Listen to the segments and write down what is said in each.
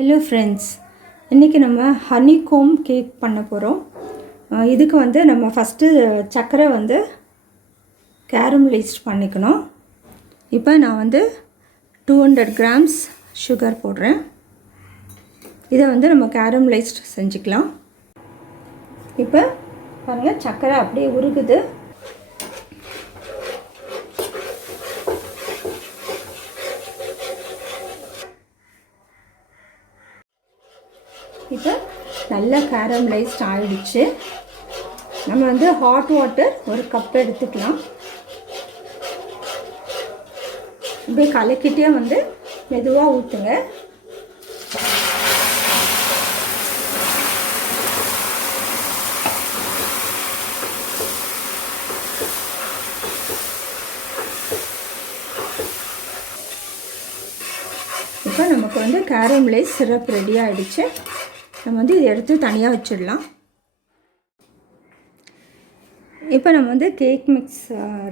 Hello friends, இன்றைக்கி நம்ம honeycomb cake பண்ண போகிறோம். இதுக்கு வந்து நம்ம ஃபஸ்ட்டு சர்க்கரை வந்து கேரமலைஸ்ட் பண்ணிக்கணும். இப்போ நான் வந்து 200 grams சுகர் போடுறேன். இதை வந்து நம்ம கேரமலைஸ்ட் செஞ்சுக்கலாம். இப்போ பாருங்கள், சர்க்கரை அப்படியே உருகுது. இப்போ நல்லா கேரமலைஸ்ட் ஆகிடுச்சு. நம்ம வந்து ஹாட் வாட்டர் ஒரு கப் எடுத்துக்கலாம். இப்படியே கலக்கிட்டே வந்து மெதுவாக ஊற்றுங்க. இப்போ நமக்கு வந்து கேரமலைஸ் சிரப் ரெடி ஆகிடுச்சு. நம்ம வந்து இதை எடுத்து தனியாக வச்சிடலாம். இப்போ நம்ம வந்து கேக் மிக்ஸ்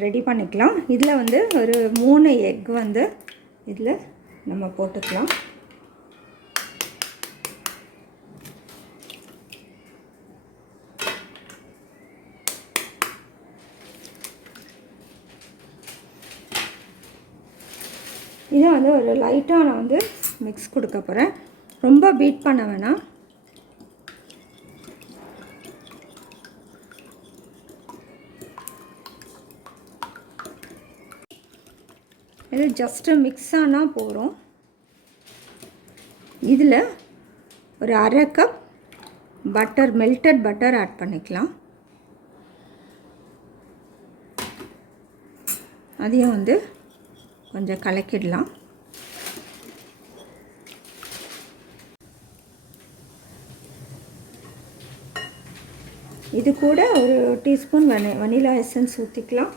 ரெடி பண்ணிக்கலாம். இதில் வந்து ஒரு 3 எக் வந்து இதில் நம்ம போட்டுக்கலாம். இதை வந்து ஒரு லைட்டாக நான் வந்து மிக்ஸ் கொடுக்க போகிறேன். ரொம்ப பீட் பண்ண வேணாம். இது ஜஸ்ட்டு மிக்ஸ் ஆனால் போகிறோம். இதில் ஒரு அரை cup butter, melted butter add பண்ணிக்கலாம். அதையும் வந்து கொஞ்சம் கலக்கிடலாம். இது கூட ஒரு டீஸ்பூன் வனிலா எசன்ஸ் ஊற்றிக்கலாம்.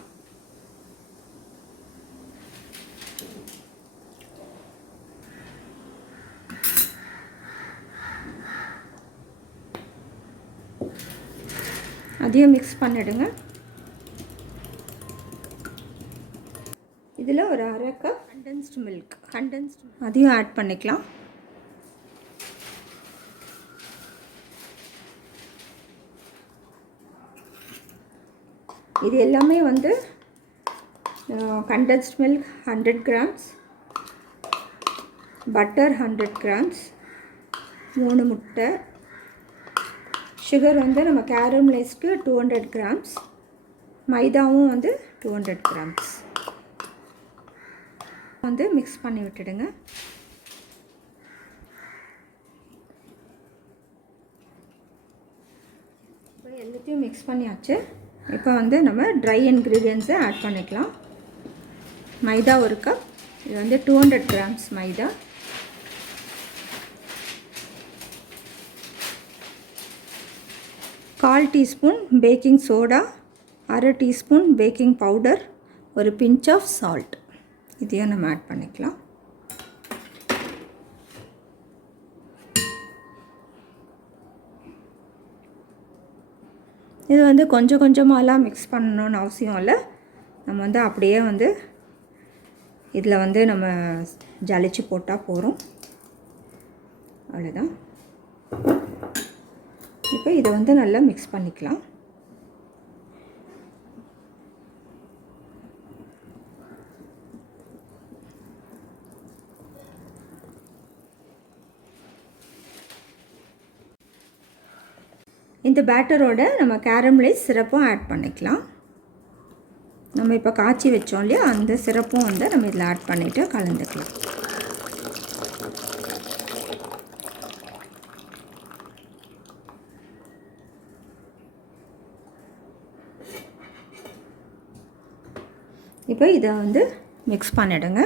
அதையும் மிக்ஸ் பண்ணிடுங்க. இதில் ஒரு அரை கப் கண்டென்ஸ்டு மில்க், அதையும் ஆட் பண்ணிக்கலாம். இது எல்லாமே வந்து condensed milk 100 grams, butter 100 grams, 3 முட்டை, சுகர் வந்து நம்ம கேரமலைஸ்க்கு 200 grams, மைதாவும் வந்து 200 grams வந்து மிக்ஸ் பண்ணி விட்டுடுங்க. இப்போ எல்லாத்தையும் மிக்ஸ் பண்ணியாச்சு. இப்போ வந்து நம்ம ட்ரை இன்க்ரீடியன்ஸை ஆட் பண்ணிக்கலாம். மைதா ஒரு கப், இது வந்து 200 grams மைதா. கால் டீஸ்பூன் பேக்கிங் சோடா, அரை டீஸ்பூன் பேக்கிங் பவுடர், ஒரு பிஞ்ச் ஆஃப் சால்ட், இதையும் நம்ம ஆட் பண்ணிக்கலாம். இது வந்து கொஞ்சம் கொஞ்சமாலாம் மிக்ஸ் பண்ணணும்னு அவசியம் இல்லை. நம்ம வந்து அப்படியே வந்து இதில் வந்து நம்ம ஜலிச்சு போட்டால் போகிறோம். அவ்வளோதான். இப்போ இதை வந்து நல்லா மிக்ஸ் பண்ணிக்கலாம். இந்த பேட்டரோட நம்ம கேரமலைஸ் சிரப்பும் ஆட் பண்ணிக்கலாம். நம்ம இப்போ காய்ச்சி வச்சோம் இல்லையா, அந்த சிரப்பும் வந்து நம்ம இதில் ஆட் பண்ணிவிட்டு கலந்துக்கலாம். இப்போ இதை வந்து மிக்ஸ் பண்ணிடுங்க.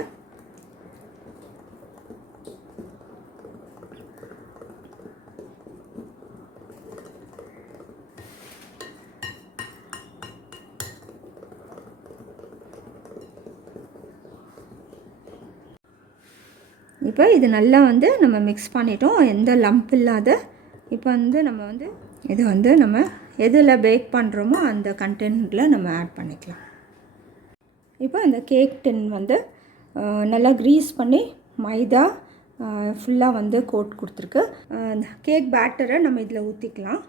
இப்போ இது நல்லா வந்து நம்ம மிக்ஸ் பண்ணிட்டோம், எந்த லம்ப் இல்லாத. இப்போ வந்து நம்ம வந்து இது வந்து நம்ம எதில் பேக் பண்ணுறோமோ அந்த கண்டெய்னரில் நம்ம ஆட் பண்ணிக்கலாம். இப்போ இந்த கேக் டின் வந்து நல்லா க்ரீஸ் பண்ணி மைதா ஃபுல்லாக வந்து கோட் கொடுத்துருக்கு. கேக் பேட்டரை நம்ம இதில் ஊற்றிக்கலாம்.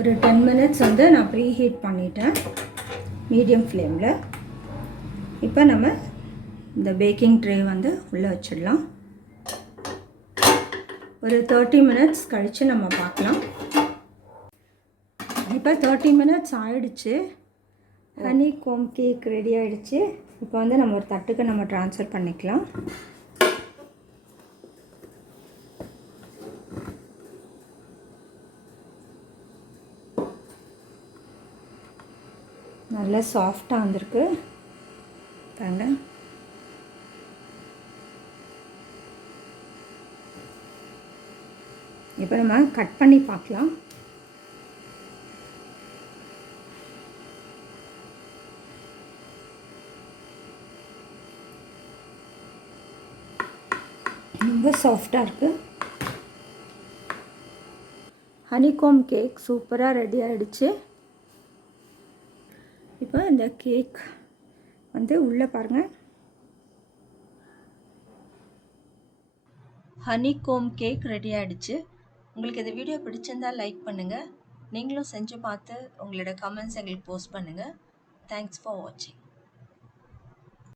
ஒரு 10 மினிட்ஸ் வந்து நான் ப்ரீ ஹீட் பண்ணிட்டேன் மீடியம் ஃப்ளேமில். இப்போ நம்ம இந்த பேக்கிங் ட்ரே வந்து உள்ளே வச்சிடலாம். ஒரு 30 மினிட்ஸ் கழித்து நம்ம பார்க்கலாம். இப்போ 30 மினிட்ஸ் ஆயிடுச்சு. ஹனிகாம் கேக் ரெடி ஆகிடுச்சு. இப்போ வந்து நம்ம ஒரு தட்டுக்கு நம்ம ட்ரான்ஸ்ஃபர் பண்ணிக்கலாம். நல்லா சாஃப்டாக வந்திருக்கு பாருங்க. இப்போ நம்ம கட் பண்ணி பார்க்கலாம். ரொம்ப சாஃப்டாக இருக்குது. ஹனிகாம் கேக் சூப்பராக ரெடி ஆகிடுச்சு. இப்போ இந்த கேக் வந்து உள்ளே பாருங்கள். ஹனிகாம் கேக் ரெடி ஆகிடுச்சு. உங்களுக்கு இந்த வீடியோ பிடிச்சிருந்தால் லைக் பண்ணுங்கள். நீங்களும் செஞ்சு பார்த்து உங்களோட கமெண்ட்ஸ் எங்களுக்கு போஸ்ட் பண்ணுங்கள். தேங்க்ஸ் ஃபார் வாட்சிங்.